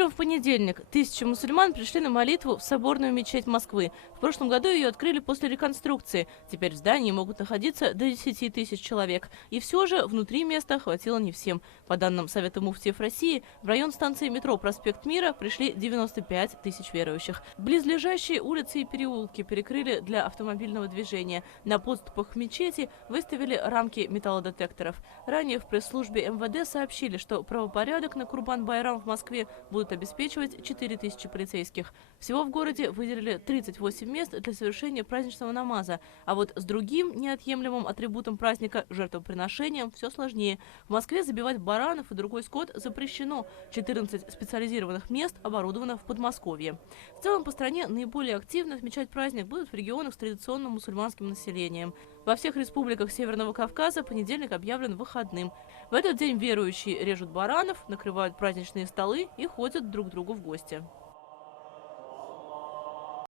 Утром в понедельник тысячи мусульман пришли на молитву в соборную мечеть Москвы. В прошлом году ее открыли после реконструкции. Теперь в здании могут находиться до 10 тысяч человек. И все же внутри места хватило не всем. По данным Совета муфтиев России, в район станции метро «Проспект Мира» пришли 95 тысяч верующих. Близлежащие улицы и переулки перекрыли для автомобильного движения. На подступах к мечети выставили рамки металлодетекторов. Ранее в пресс-службе МВД сообщили, что правопорядок на Курбан-Байрам в Москве будут обеспечивать 4000 полицейских. Всего в городе выделили 38 мест для совершения праздничного намаза. А вот с другим неотъемлемым атрибутом праздника – жертвоприношением – все сложнее. В Москве забивать баранов и другой скот запрещено. 14 специализированных мест оборудовано в Подмосковье. В целом по стране наиболее активно отмечать праздник будут в регионах с традиционным мусульманским населением. Во всех республиках Северного Кавказа понедельник объявлен выходным. В этот день верующие режут баранов, накрывают праздничные столы и ходят друг к другу в гости.